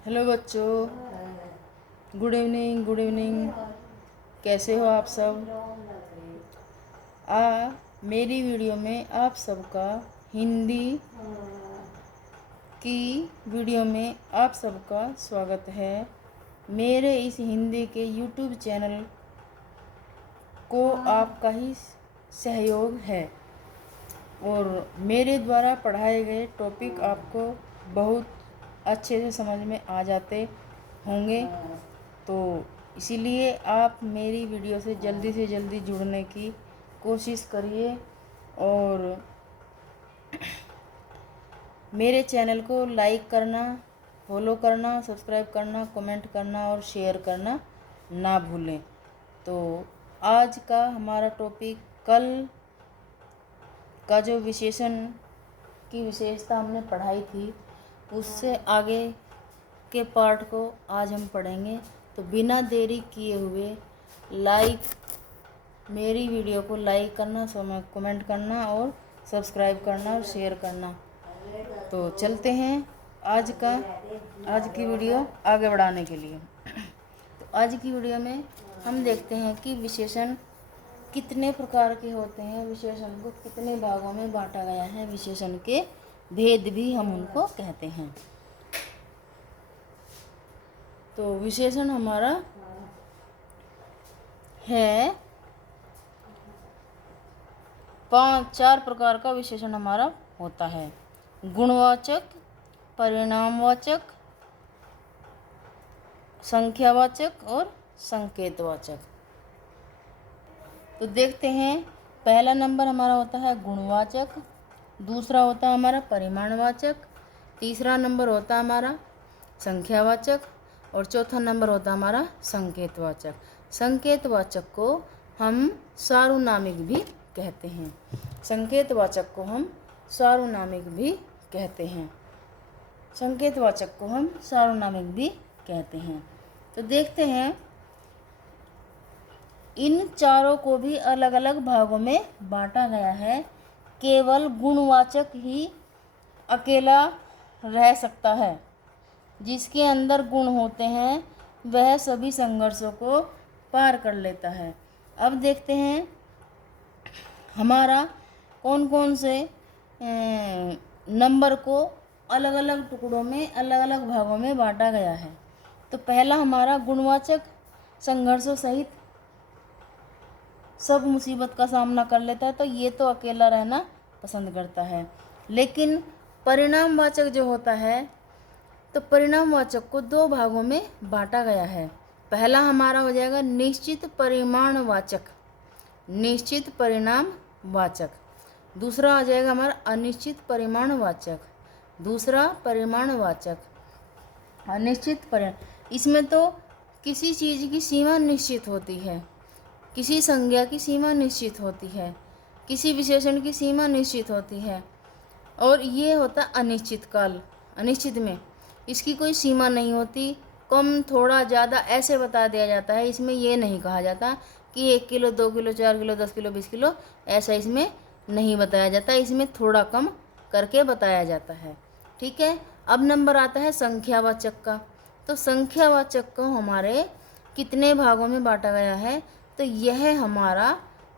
Hello बच्चों, good evening. Good evening. कैसे हो आप सब? मेरी वीडियो में आप सबका हिंदी की वीडियो में आप सबका स्वागत है। मेरे इस हिंदी के यूट्यूब चैनल को आपका ही सहयोग है और मेरे द्वारा पढ़ाए गए टॉपिक आपको बहुत अच्छे से समझ में आ जाते होंगे, तो इसीलिए आप मेरी वीडियो से जल्दी जुड़ने की कोशिश करिए और मेरे चैनल को लाइक करना, फॉलो करना, सब्सक्राइब करना, कमेंट करना और शेयर करना ना भूलें। तो आज का हमारा टॉपिक कल का जो विशेषण की विशेषता हमने पढ़ाई थी उससे आगे के पार्ट को आज हम पढ़ेंगे। तो बिना देरी किए हुए मेरी वीडियो को लाइक करना, कमेंट करना और सब्सक्राइब करना और शेयर करना। तो चलते हैं आज की वीडियो आगे बढ़ाने के लिए। तो आज की वीडियो में हम देखते हैं कि विशेषण कितने प्रकार के होते हैं, विशेषण को कितने भागों में बांटा गया है, विशेषण के भेद भी हम उनको कहते हैं। तो विशेषण हमारा है चार प्रकार का विशेषण हमारा होता है: गुणवाचक, परिणामवाचक, संख्यावाचक और संकेतवाचक। तो देखते हैं, पहला नंबर हमारा होता है गुणवाचक, दूसरा होता है हमारा परिमाणवाचक, तीसरा नंबर होता है हमारा संख्यावाचक और चौथा नंबर होता है हमारा संकेतवाचक। संकेतवाचक को हम सार्वनामिक भी कहते हैं। संकेतवाचक को हम सार्वनामिक भी कहते हैं। संकेतवाचक को हम सार्वनामिक भी कहते हैं। तो देखते हैं, इन चारों को भी अलग अलग भागों में बांटा गया है। केवल गुणवाचक ही अकेला रह सकता है। जिसके अंदर गुण होते हैं वह सभी संघर्षों को पार कर लेता है। अब देखते हैं हमारा कौन कौन से नंबर को अलग अलग टुकड़ों में, अलग अलग भागों में बांटा गया है। तो पहला हमारा गुणवाचक संघर्षों सहित सब मुसीबत का सामना कर लेता है, तो ये तो अकेला रहना पसंद करता है। लेकिन परिणामवाचक जो होता है, तो परिणामवाचक को दो भागों में बांटा गया है। पहला हमारा हो जाएगा निश्चित परिमाणवाचक, निश्चित परिणामवाचक। दूसरा आ जाएगा हमारा अनिश्चित परिमाणवाचक, दूसरा परिमाणवाचक। अनिश्चित परिमाण, इसमें तो किसी चीज़ की सीमा निश्चित होती है, किसी संज्ञा की सीमा निश्चित होती है, किसी विशेषण की सीमा निश्चित होती है। और ये होता अनिश्चित काल। अनिश्चित में इसकी कोई सीमा नहीं होती, कम थोड़ा ज़्यादा ऐसे बता दिया जाता है। इसमें ये नहीं कहा जाता कि 1 kilo, 2 kilo, 4 kilo, 10 kilo, 20 kilo, ऐसा इसमें नहीं बताया जाता। इसमें थोड़ा कम करके बताया जाता है। ठीक है। अब नंबर आता है संख्यावाचक का। तो संख्यावाचक को हमारे कितने भागों में बांटा गया है? तो यह हमारा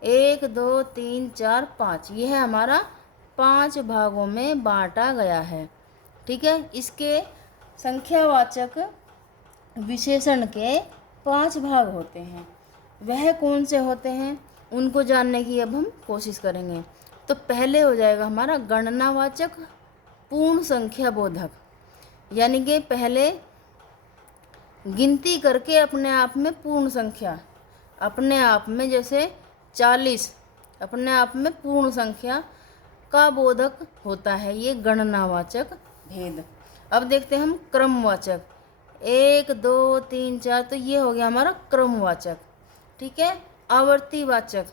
1, 2, 3, 4, 5, यह हमारा 5 भागों में बांटा गया है। ठीक है। इसके संख्यावाचक विशेषण के 5 भाग होते हैं। वह कौन से होते हैं उनको जानने की अब हम कोशिश करेंगे। तो पहले हो जाएगा हमारा गणनावाचक पूर्ण संख्या बोधक, यानी कि पहले गिनती करके अपने आप में पूर्ण संख्या, अपने आप में जैसे 40 अपने आप में पूर्ण संख्या का बोधक होता है, ये गणनावाचक भेद। अब देखते हैं हम क्रमवाचक, 1, 2, 3, 4, तो ये हो गया हमारा क्रमवाचक। ठीक है। आवर्तीवाचक,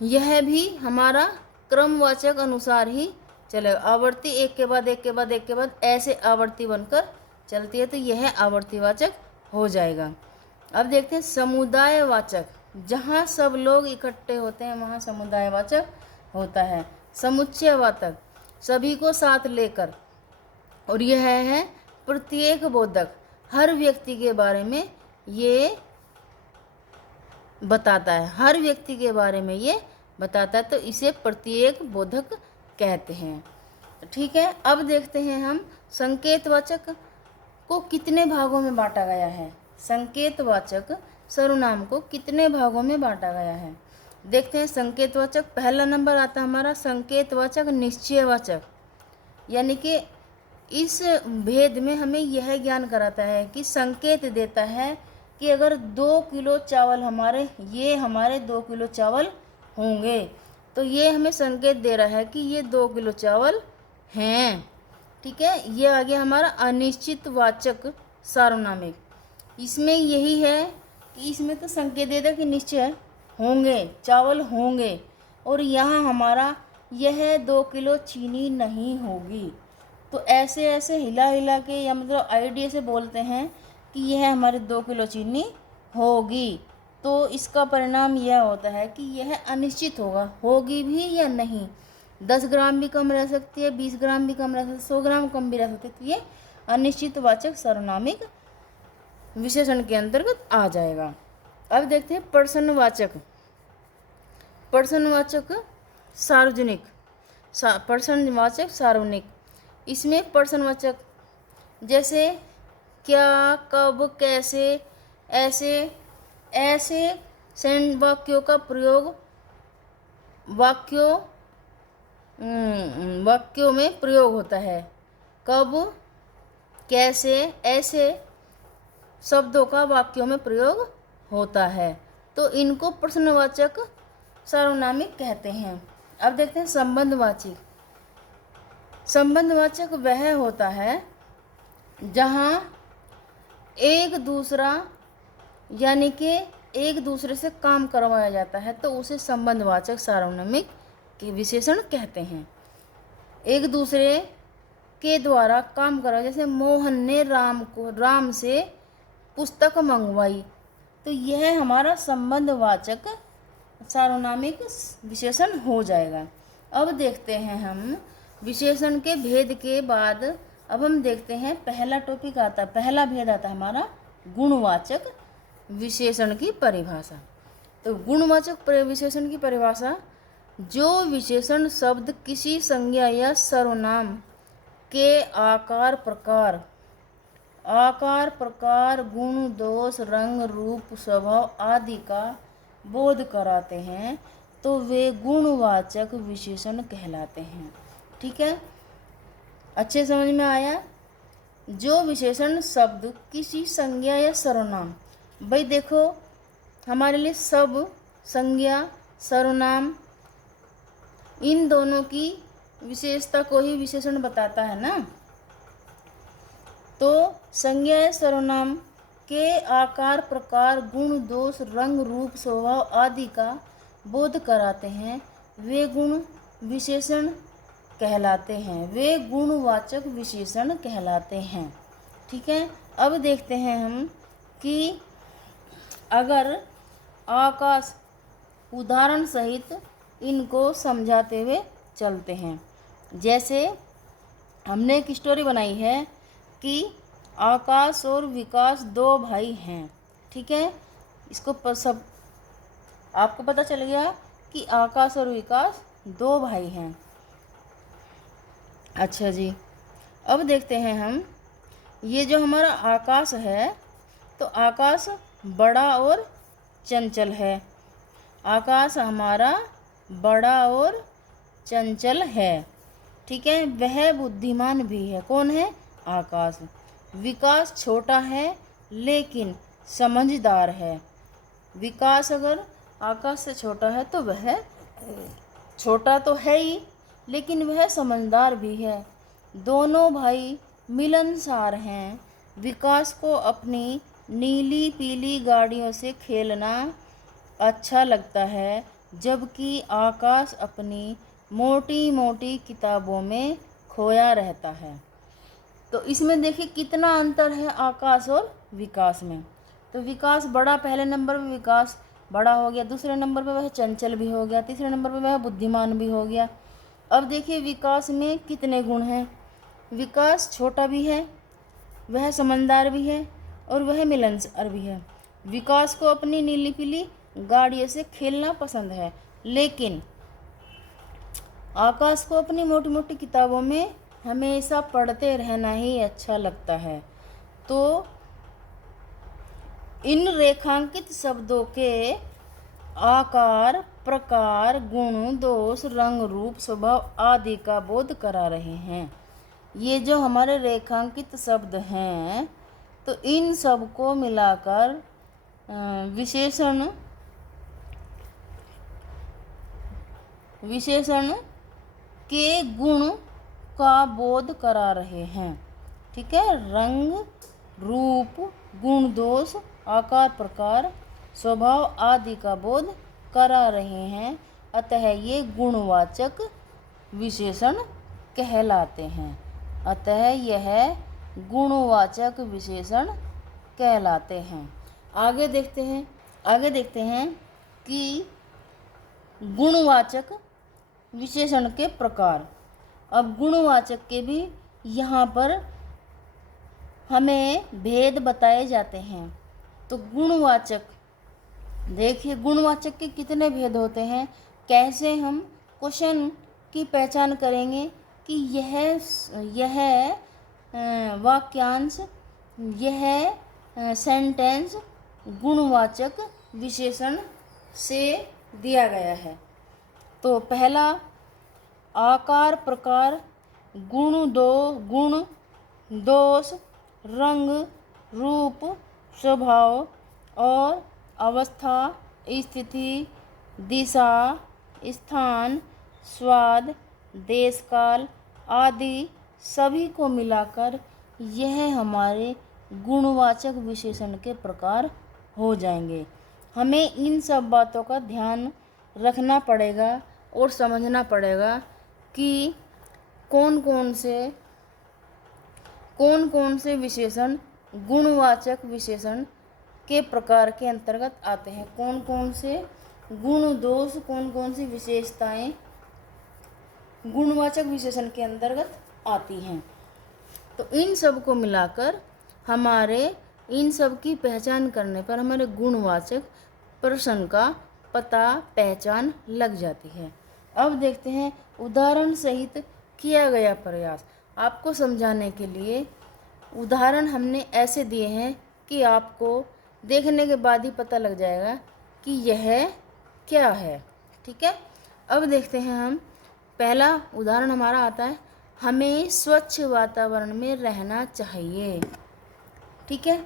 यह भी हमारा क्रमवाचक अनुसार ही चलेगा। आवर्ती एक के बाद एक के बाद एक के बाद ऐसे आवर्ती बनकर चलती है, तो यह आवर्तीवाचक हो जाएगा। अब देखते हैं समुदायवाचक, जहाँ सब लोग इकट्ठे होते हैं वहाँ समुदायवाचक होता है। समुच्चयवाचक, सभी को साथ लेकर, और यह है प्रत्येक बोधक हर व्यक्ति के बारे में ये बताता है, हर व्यक्ति के बारे में ये बताता है, तो इसे प्रत्येक बोधक कहते हैं। ठीक है, अब देखते हैं हम संकेतवाचक को कितने भागों में बांटा गया है। संकेतवाचक सर्वनाम को कितने भागों में बांटा गया है देखते हैं। संकेतवाचक पहला नंबर आता है हमारा संकेतवाचक निश्चयवाचक, यानी कि इस भेद में हमें यह ज्ञान कराता है कि संकेत देता है कि अगर 2 किलो चावल हमारे 2 किलो चावल होंगे, तो ये हमें संकेत दे रहा है कि ये 2 किलो चावल हैं। ठीक है, ये आ गया हमारा अनिश्चितवाचक सार्वनामिक। इसमें यही है कि इसमें तो संकेत देता है कि निश्चय होंगे, चावल होंगे, और यहाँ हमारा यह 2 किलो चीनी नहीं होगी। तो ऐसे ऐसे हिला हिला के या मतलब आइडिया से बोलते हैं कि यह हमारे 2 किलो चीनी होगी, तो इसका परिणाम यह होता है कि यह अनिश्चित होगा, होगी भी या नहीं। 10 ग्राम भी कम रह सकती है, 20 ग्राम भी कम रह सकती है, 100 ग्राम कम भी रह सकती है। तो ये अनिश्चितवाचक सार्वनामिक विशेषण के अंतर्गत आ जाएगा। अब देखते हैं प्रश्नवाचक। प्रश्नवाचक सार्वजनिक, प्रश्नवाचक सार्वजनिक। इसमें प्रश्नवाचक जैसे क्या, कब, कैसे, ऐसे ऐसे वाक्यों का प्रयोग वाक्यों में प्रयोग होता है। कब, कैसे, ऐसे शब्दों का वाक्यों में प्रयोग होता है, तो इनको प्रश्नवाचक सार्वनामिक कहते हैं। अब देखते हैं संबंधवाचक। संबंधवाचक वह होता है जहाँ एक दूसरा यानी कि एक दूसरे से काम करवाया जाता है, तो उसे संबंधवाचक सार्वनामिक के विशेषण कहते हैं। एक दूसरे के द्वारा काम करवाया, जैसे मोहन ने राम से पुस्तक मंगवाई, तो यह हमारा संबंधवाचक सार्वनामिक विशेषण हो जाएगा। अब देखते हैं हम विशेषण के भेद के बाद अब हम देखते हैं पहला टॉपिक आता, पहला भेद आता है हमारा गुणवाचक विशेषण की परिभाषा। तो गुणवाचक विशेषण की परिभाषा, जो विशेषण शब्द किसी संज्ञा या सर्वनाम के आकार प्रकार, गुण, दोष, रंग, रूप, स्वभाव आदि का बोध कराते हैं, तो वे गुणवाचक विशेषण कहलाते हैं। ठीक है, अच्छे समझ में आया। जो विशेषण शब्द किसी संज्ञा या सर्वनाम, भाई देखो हमारे लिए सब, संज्ञा, सर्वनाम, इन दोनों की विशेषता को ही विशेषण बताता है ना। तो संज्ञा या सर्वनाम के आकार प्रकार, गुण, दोष, रंग, रूप, स्वभाव आदि का बोध कराते हैं, वे गुण विशेषण कहलाते हैं, वे गुणवाचक विशेषण कहलाते हैं। ठीक है, अब देखते हैं हम कि अगर आकाश, उदाहरण सहित इनको समझाते हुए चलते हैं। जैसे हमने एक स्टोरी बनाई है कि आकाश और विकास 2 भाई हैं। ठीक है, इसको सब आपको पता चल गया कि आकाश और विकास 2 भाई हैं। अच्छा जी, अब देखते हैं हम ये जो हमारा आकाश है, तो आकाश बड़ा और चंचल है। आकाश हमारा बड़ा और चंचल है। ठीक है, वह बुद्धिमान भी है। कौन है? आकाश। विकास छोटा है लेकिन समझदार है। विकास अगर आकाश से छोटा है तो वह छोटा तो है ही, लेकिन वह समझदार भी है। दोनों भाई मिलनसार हैं। विकास को अपनी नीली पीली गाड़ियों से खेलना अच्छा लगता है, जबकि आकाश अपनी मोटी मोटी किताबों में खोया रहता है। तो इसमें देखिए कितना अंतर है आकाश और विकास में। तो विकास बड़ा, पहले नंबर पे विकास बड़ा हो गया, दूसरे नंबर पे वह चंचल भी हो गया, तीसरे नंबर पे वह बुद्धिमान भी हो गया। अब देखिए विकास में कितने गुण हैं। विकास छोटा भी है वह समझदार भी है और वह मिलनसार भी है। विकास को अपनी नीली पीली गाड़ियों से खेलना पसंद है, लेकिन आकाश को अपनी मोटी मोटी किताबों में हमेशा पढ़ते रहना ही अच्छा लगता है। तो इन रेखांकित शब्दों के आकार, प्रकार, गुण, दोष, रंग, रूप, स्वभाव आदि का बोध करा रहे हैं। ये जो हमारे रेखांकित शब्द हैं, तो इन सब को मिलाकर विशेषण के गुण का बोध करा रहे हैं। ठीक है, रंग, रूप, गुण, दोष, आकार, प्रकार, स्वभाव आदि का बोध करा रहे हैं, अतः ये गुणवाचक विशेषण कहलाते हैं। अतः यह गुणवाचक विशेषण कहलाते हैं। आगे देखते हैं कि गुणवाचक विशेषण के प्रकार। अब गुणवाचक के भी यहाँ पर हमें भेद बताए जाते हैं। तो गुणवाचक, देखिए गुणवाचक के कितने भेद होते हैं। कैसे हम क्वेश्चन की पहचान करेंगे कि यह वाक्यांश, यह सेंटेंस गुणवाचक विशेषण से दिया गया है। तो पहला, आकार, प्रकार, गुण, दोष, रंग, रूप, स्वभाव और अवस्था, स्थिति, दिशा, स्थान, स्वाद, देश काल आदि सभी को मिलाकर यह हमारे गुणवाचक विशेषण के प्रकार हो जाएंगे। हमें इन सब बातों का ध्यान रखना पड़ेगा और समझना पड़ेगा कि कौन कौन से विशेषण गुणवाचक विशेषण के प्रकार के अंतर्गत आते हैं, कौन कौन से गुण, दोष, कौन सी विशेषताएं गुणवाचक विशेषण के अंतर्गत आती हैं। तो इन सब को मिलाकर हमारे इन सब की पहचान करने पर हमारे गुणवाचक प्रश्न का पहचान लग जाती है। अब देखते हैं उदाहरण सहित किया गया प्रयास। आपको समझाने के लिए उदाहरण हमने ऐसे दिए हैं कि आपको देखने के बाद ही पता लग जाएगा कि यह क्या है। ठीक है, अब देखते हैं हम। पहला उदाहरण हमारा आता है, हमें स्वच्छ वातावरण में रहना चाहिए। ठीक है,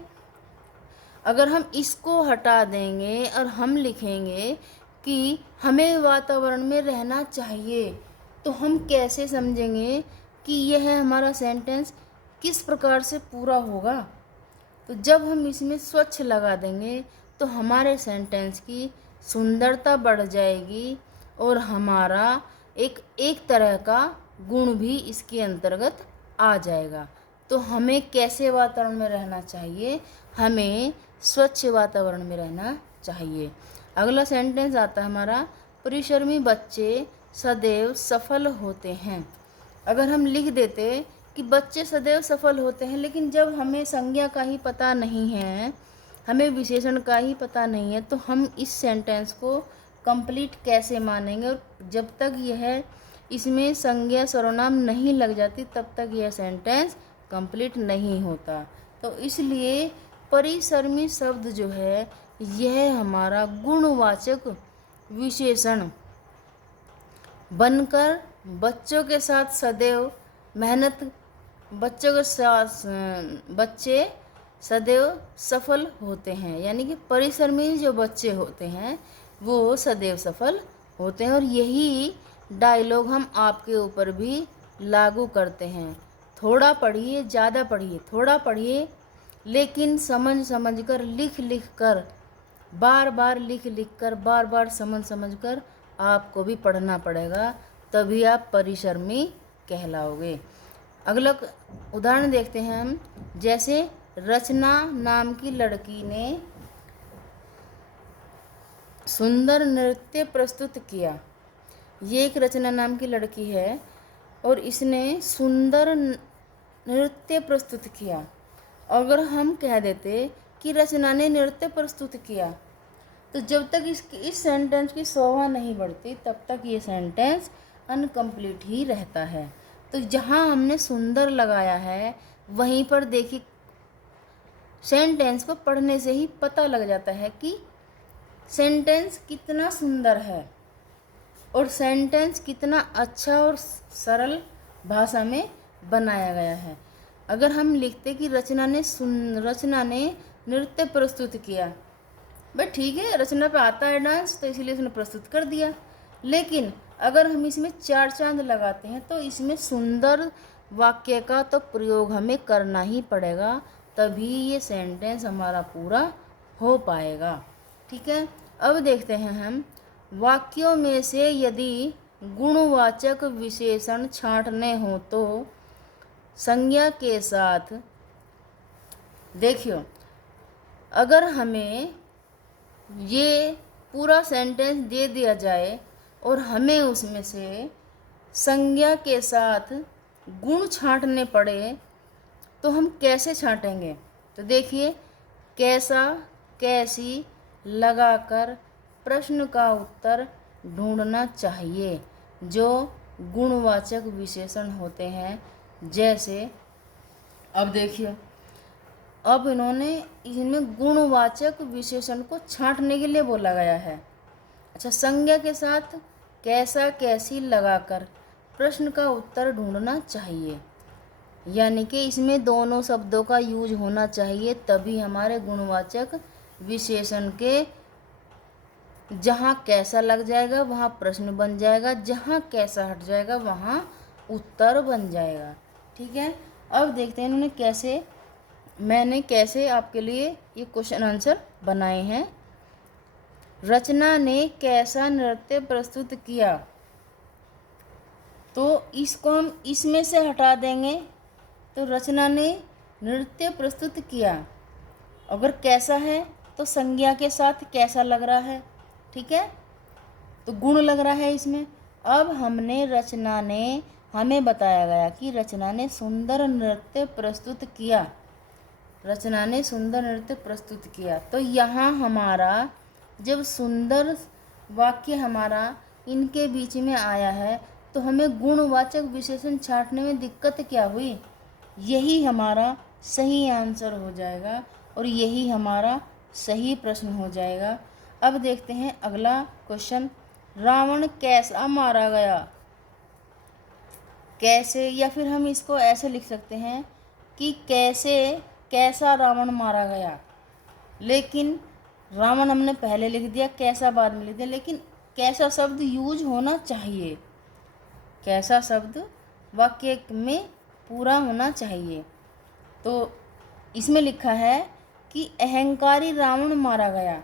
अगर हम इसको हटा देंगे और हम लिखेंगे कि हमें वातावरण में रहना चाहिए, तो हम कैसे समझेंगे कि यह हमारा सेंटेंस किस प्रकार से पूरा होगा। तो जब हम इसमें स्वच्छ लगा देंगे तो हमारे सेंटेंस की सुंदरता बढ़ जाएगी और हमारा एक तरह का गुण भी इसके अंतर्गत आ जाएगा। तो हमें कैसे वातावरण में रहना चाहिए? हमें स्वच्छ वातावरण में रहना चाहिए। अगला सेंटेंस आता है हमारा, परिश्रमी बच्चे सदैव सफल होते हैं। अगर हम लिख देते कि बच्चे सदैव सफल होते हैं, लेकिन जब हमें संज्ञा का ही पता नहीं है, हमें विशेषण का ही पता नहीं है, तो हम इस सेंटेंस को कंप्लीट कैसे मानेंगे? और जब तक यह इसमें संज्ञा सर्वनाम नहीं लग जाती तब तक यह सेंटेंस कंप्लीट नहीं होता। तो इसलिए परिश्रमी शब्द जो है यह हमारा गुणवाचक विशेषण बनकर बच्चों के साथ सदैव मेहनत, बच्चे सदैव सफल होते हैं, यानी कि परिश्रमी जो बच्चे होते हैं वो सदैव सफल होते हैं। और यही डायलॉग हम आपके ऊपर भी लागू करते हैं। थोड़ा पढ़िए, ज़्यादा पढ़िए, थोड़ा पढ़िए, लेकिन समझ कर, लिख कर, बार बार लिख कर, बार बार समझ कर आपको भी पढ़ना पड़ेगा, तभी आप परिश्रमी कहलाओगे। अगला उदाहरण देखते हैं हम। जैसे रचना नाम की लड़की ने सुंदर नृत्य प्रस्तुत किया। ये एक रचना नाम की लड़की है और इसने सुंदर नृत्य प्रस्तुत किया। अगर हम कह देते कि रचना ने नृत्य प्रस्तुत किया, तो जब तक इस सेंटेंस की शोभा नहीं बढ़ती तब तक ये सेंटेंस अनकम्प्लीट ही रहता है। तो जहाँ हमने सुंदर लगाया है वहीं पर देखिए सेंटेंस को पढ़ने से ही पता लग जाता है कि सेंटेंस कितना सुंदर है और सेंटेंस कितना अच्छा और सरल भाषा में बनाया गया है। अगर हम लिखते कि रचना ने नृत्य प्रस्तुत किया, भाई ठीक है, रचना पे आता है डांस तो इसलिए उसने प्रस्तुत कर दिया, लेकिन अगर हम इसमें 4 चांद लगाते हैं तो इसमें सुंदर वाक्य का तो प्रयोग हमें करना ही पड़ेगा, तभी ये सेंटेंस हमारा पूरा हो पाएगा। ठीक है, अब देखते हैं हम वाक्यों में से यदि गुणवाचक विशेषण छांटने हो तो संज्ञा के साथ। देखियो, अगर हमें ये पूरा सेंटेंस दे दिया जाए और हमें उसमें से संज्ञा के साथ गुण छांटने पड़े तो हम कैसे छांटेंगे? तो देखिए, कैसा, कैसी लगाकर प्रश्न का उत्तर ढूंढना चाहिए, जो गुणवाचक विशेषण होते हैं। जैसे अब देखिए, अब इन्होंने इसमें गुणवाचक विशेषण को छांटने के लिए बोला गया है। अच्छा, संज्ञा के साथ कैसा, कैसी लगाकर प्रश्न का उत्तर ढूंढना चाहिए, यानी कि इसमें दोनों शब्दों का यूज होना चाहिए, तभी हमारे गुणवाचक विशेषण के जहाँ कैसा लग जाएगा वहाँ प्रश्न बन जाएगा, जहाँ कैसा हट जाएगा वहाँ उत्तर बन जाएगा। ठीक है, अब देखते हैं इन्होंने मैंने कैसे आपके लिए ये क्वेश्चन आंसर बनाए हैं। रचना ने कैसा नृत्य प्रस्तुत किया, तो इसको हम इसमें से हटा देंगे, तो रचना ने नृत्य प्रस्तुत किया। अगर कैसा है तो संज्ञा के साथ कैसा लग रहा है, ठीक है, तो गुण लग रहा है इसमें। अब हमें बताया गया कि रचना ने सुंदर नृत्य प्रस्तुत किया, रचना ने सुंदर नृत्य प्रस्तुत किया। तो यहाँ हमारा जब सुंदर वाक्य हमारा इनके बीच में आया है तो हमें गुणवाचक विशेषण छांटने में दिक्कत क्या हुई? यही हमारा सही आंसर हो जाएगा और यही हमारा सही प्रश्न हो जाएगा। अब देखते हैं अगला क्वेश्चन, रावण कैसा मारा गया? कैसे, या फिर हम इसको ऐसे लिख सकते हैं कि कैसा रावण मारा गया, लेकिन रावण हमने पहले लिख दिया, कैसा बाद में लिख दिया, लेकिन कैसा शब्द यूज होना चाहिए, कैसा शब्द वाक्य में पूरा होना चाहिए। तो इसमें लिखा है कि अहंकारी रावण मारा गया।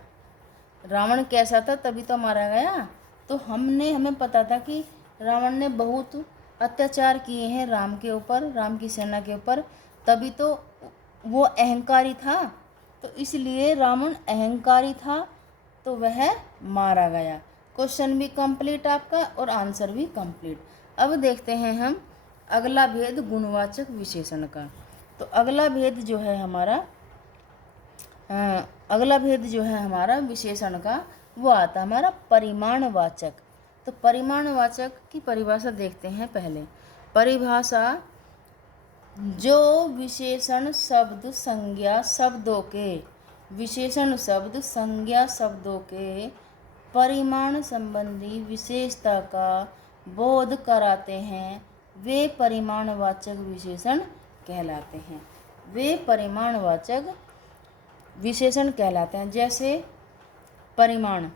रावण कैसा था तभी तो मारा गया, तो हमें पता था कि रावण ने बहुत अत्याचार किए हैं राम के ऊपर, राम की सेना के ऊपर, तभी तो वो अहंकारी था, तो इसलिए रावण अहंकारी था तो वह मारा गया। क्वेश्चन भी कंप्लीट आपका और आंसर भी कंप्लीट। अब देखते हैं हम अगला भेद गुणवाचक विशेषण का। तो अगला भेद जो है हमारा विशेषण का, वो आता है हमारा परिमाणवाचक। तो परिमाणवाचक की परिभाषा देखते हैं पहले। परिभाषा, जो विशेषण शब्द संज्ञा शब्दों के परिमाण संबंधी विशेषता का बोध कराते हैं, वे परिमाणवाचक विशेषण कहलाते हैं। जैसे परिमाण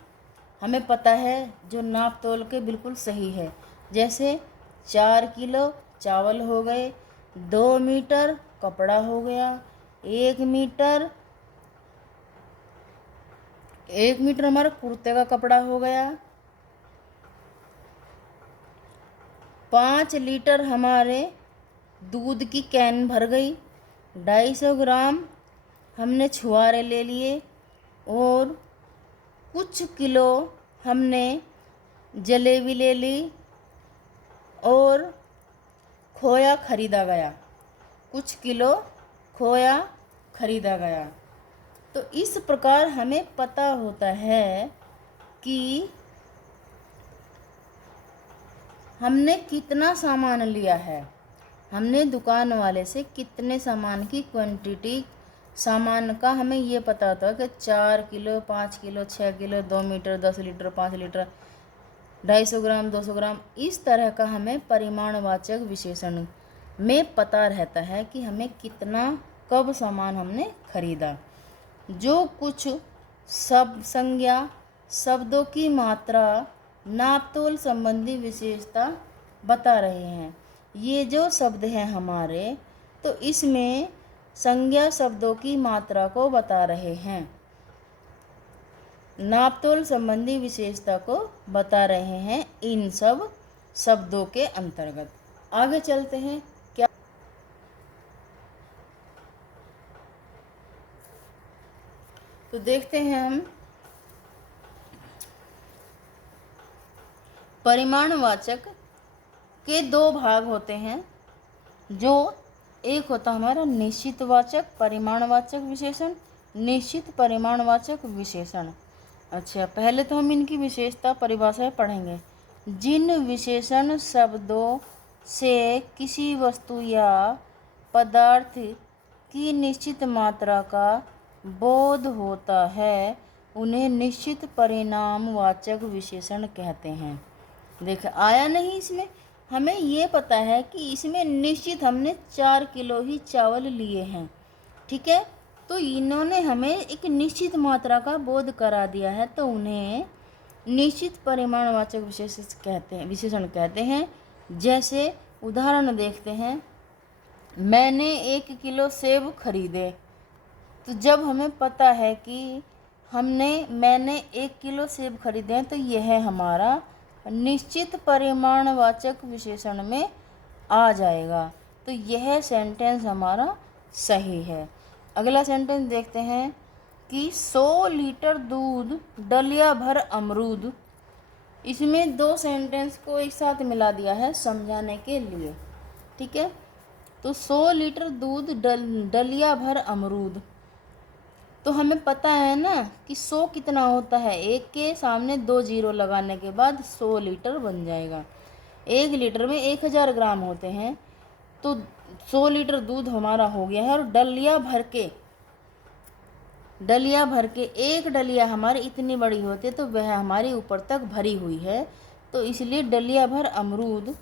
हमें पता है, जो नाप तोल के बिल्कुल सही है, जैसे 4 किलो चावल हो गए, 2 मीटर कपड़ा हो गया, 1 मीटर हमारा कुर्ते का कपड़ा हो गया, 5 लीटर हमारे दूध की कैन भर गई, 250 ग्राम हमने छुआरे ले लिए, और कुछ किलो हमने जलेबी ले ली, और खोया खरीदा गया, कुछ किलो खोया खरीदा गया। तो इस प्रकार हमें पता होता है कि हमने कितना सामान लिया है, हमने दुकान वाले से कितने सामान की क्वांटिटी सामान का हमें ये पता होता है कि 4 kilo, 5 kilo, 6 kilo, 2 metre, 10 litre, 5 litre, 250 gram, 200 gram, इस तरह का हमें परिमाणवाचक विशेषण में पता रहता है कि हमें कितना कब सामान हमने खरीदा। जो कुछ संज्ञा शब्दों की मात्रा नापतोल संबंधी विशेषता बता रहे हैं। ये जो शब्द हैं हमारे, तो इसमें संज्ञा शब्दों की मात्रा को बता रहे हैं, नापतोल संबंधी विशेषता को बता रहे हैं इन सब शब्दों के अंतर्गत। आगे चलते हैं। क्या तो देखते हैं हम परिमाणवाचक के दो भाग होते हैं। जो एक होता हमारा निश्चितवाचक परिमाणवाचक विशेषण, निश्चित परिमाणवाचक विशेषण। अच्छा, पहले तो हम इनकी विशेषता परिभाषाएं पढ़ेंगे। जिन विशेषण शब्दों से किसी वस्तु या पदार्थ की निश्चित मात्रा का बोध होता है उन्हें निश्चित परिमाणवाचक विशेषण कहते हैं। देख आया नहीं, इसमें हमें ये पता है कि इसमें निश्चित हमने 4 किलो ही चावल लिए हैं, ठीक है। तो इन्होंने हमें एक निश्चित मात्रा का बोध करा दिया है, तो उन्हें निश्चित परिमाणवाचक विशेषण कहते हैं। जैसे उदाहरण देखते हैं, मैंने 1 किलो सेब खरीदे। तो जब हमें पता है कि मैंने 1 किलो सेब खरीदे हैं, तो यह हमारा निश्चित परिमाणवाचक विशेषण में आ जाएगा। तो यह सेंटेंस हमारा सही है। अगला सेंटेंस देखते हैं कि 100 लीटर दूध डलिया भर अमरूद। इसमें दो सेंटेंस को एक साथ मिला दिया है समझाने के लिए, ठीक है। तो 100 लीटर दूध डलिया भर अमरूद, तो हमें पता है ना कि 100 कितना होता है, एक के सामने 2 जीरो लगाने के बाद 100 लीटर बन जाएगा। 1 लीटर में 1000 ग्राम होते हैं, तो 100 लीटर दूध हमारा हो गया है। और डलिया भर के एक डलिया हमारी इतनी बड़ी होती है, तो वह हमारी ऊपर तक भरी हुई है, तो इसलिए डलिया भर अमरूद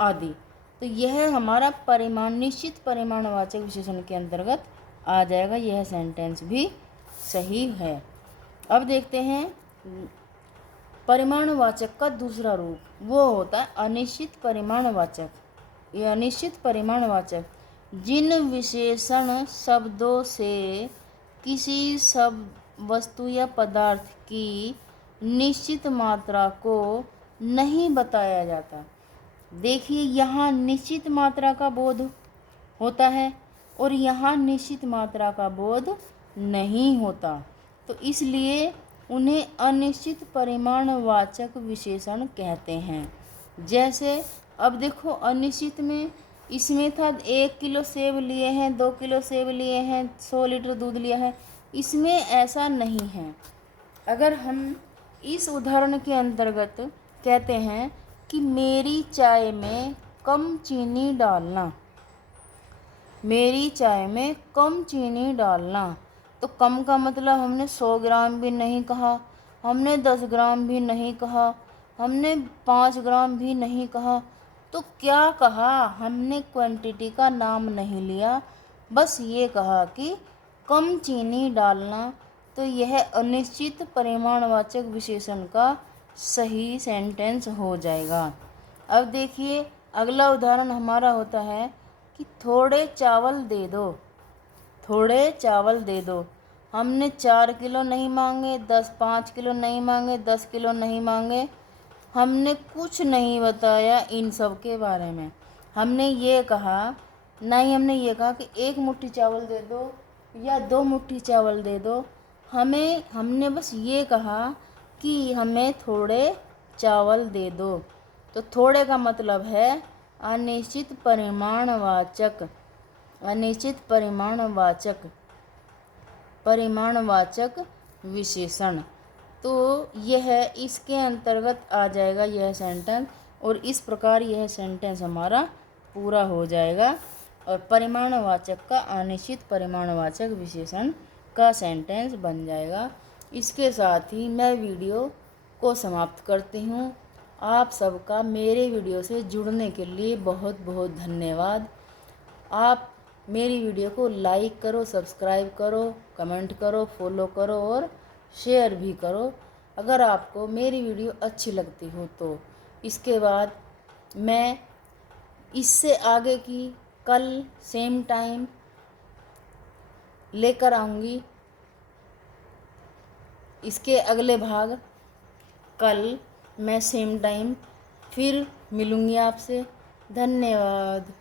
आदि। तो यह हमारा निश्चित परिमाणवाचक विशेषण के अंतर्गत आ जाएगा। यह सेंटेंस भी सही है। अब देखते हैं परिमाणवाचक का दूसरा रूप, वो होता है अनिश्चित परिमाणवाचक। यह अनिश्चित परिमाणवाचक जिन विशेषण शब्दों से किसी वस्तु या पदार्थ की निश्चित मात्रा को नहीं बताया जाता। देखिए, यहाँ निश्चित मात्रा का बोध होता है और यहाँ निश्चित मात्रा का बोध नहीं होता, तो इसलिए उन्हें अनिश्चित परिमाणवाचक विशेषण कहते हैं। जैसे अब देखो, अनिश्चित में इसमें था 1 किलो सेब लिए हैं, 2 किलो सेब लिए हैं, 100 लीटर दूध लिया है। इसमें ऐसा नहीं है। अगर हम इस उदाहरण के अंतर्गत कहते हैं कि मेरी चाय में कम चीनी डालना, मेरी चाय में कम चीनी डालना, तो कम का मतलब हमने 100 ग्राम भी नहीं कहा, हमने 10 ग्राम भी नहीं कहा, हमने 5 ग्राम भी नहीं कहा। तो क्या कहा, हमने क्वांटिटी का नाम नहीं लिया, बस ये कहा कि कम चीनी डालना। तो यह अनिश्चित परिमाणवाचक विशेषण का सही सेंटेंस हो जाएगा। अब देखिए, अगला उदाहरण हमारा होता है कि थोड़े चावल दे दो, थोड़े चावल दे दो। हमने 4 किलो नहीं मांगे, 5 किलो नहीं मांगे, 10 किलो नहीं मांगे, हमने कुछ नहीं बताया इन सब के बारे में। हमने ये कहा कि 1 मुट्ठी चावल दे दो या 2 मुट्ठी चावल दे दो। हमने बस ये कहा कि हमें थोड़े चावल दे दो। तो थोड़े का मतलब है अनिश्चित परिमाणवाचक, अनिश्चित परिमाणवाचक। परिमाणवाचक विशेषण। तो यह इसके अंतर्गत आ जाएगा यह सेंटेंस, और इस प्रकार यह सेंटेंस हमारा पूरा हो जाएगा और परिमाणवाचक का अनिश्चित परिमाणवाचक विशेषण का सेंटेंस बन जाएगा। इसके साथ ही मैं वीडियो को समाप्त करती हूँ। आप सबका मेरे वीडियो से जुड़ने के लिए बहुत बहुत धन्यवाद। आप मेरी वीडियो को लाइक करो, सब्सक्राइब करो, कमेंट करो, फॉलो करो और शेयर भी करो अगर आपको मेरी वीडियो अच्छी लगती हो तो। इसके बाद मैं इससे आगे की कल सेम टाइम लेकर आऊँगी। इसके अगले भाग कल मैं सेम टाइम फिर मिलूँगी आपसे। धन्यवाद।